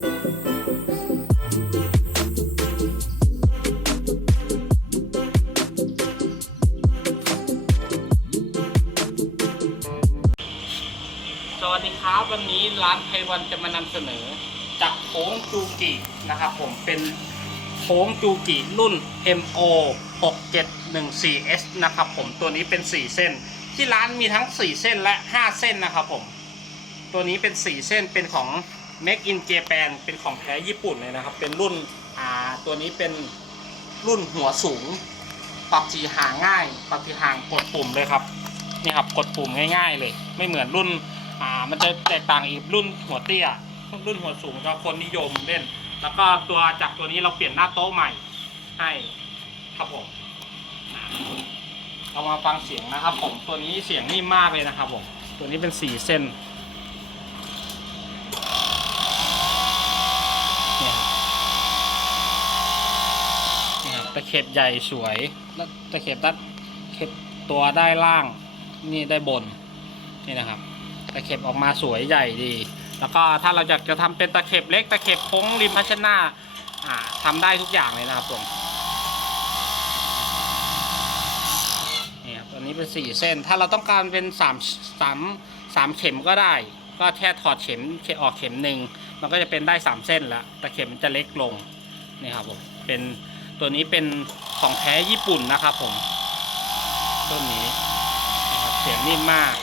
สวัสดีครับ วันนี้ร้านไพวันจะมานำเสนอจากโค้งจูกินะครับผมเป็นโค้งจูกิรุ่น MO 6714S นะครับผมตัวนี้เป็น 4 เส้น ที่ร้านมีทั้ง 4 เส้นและ 5 เส้นนะครับผม ตัวนี้เป็น 4 เส้นเป็นของ Make in Japan เป็นของแท้ญี่ปุ่นเลยนะครับ เป็นรุ่นอ่าตัวนี้เป็นรุ่นหัวสูง ปรับสีห่างง่าย ปรับสีห่างกดปุ่มเลยครับ นี่ครับกดปุ่มง่าย ๆ เลย ไม่เหมือนรุ่นอ่ามันจะแตกต่างอีกรุ่นหัวเตี้ย รุ่นหัวสูงก็คนนิยมเล่น แล้วก็ตัวจากตัวนี้เราเปลี่ยนหน้าโต๊ะใหม่ให้ครับผมเอามาฟังเสียงนะครับผมตัวนี้เสียงนิ่มมากเลยนะครับผมตัวนี้เป็นสี่เส้นเนี่ยครับเนี่ยครับตะเข็บใหญ่สวยแล้วตะเข็บด้านเข็บตัวได้ล่างนี่ได้บนนี่นะครับตะเข็บออกมาสวยใหญ่ดี แล้วก็ถ้าเราอยากจะทำเป็นตะเข็บเล็กตะเข็บโค้งริมพัชนาอ่าทำได้ทุกอย่างเลยนะครับผมนี่ครับตัวนี้เป็นสี่เส้น ถ้าเราต้องการเป็นสามสามสามเข็มก็ได้ ก็แค่ถอดเข็มออกเข็มหนึ่งมันก็จะเป็นได้สามเส้นล้วตะเข็บมันจะเล็กลงนี่ครับผมเป็น ตัวนี้เป็นของแท้ญี่ปุ่นนะครับผม ต้นนี้นะครับเสียงนิ่มมาก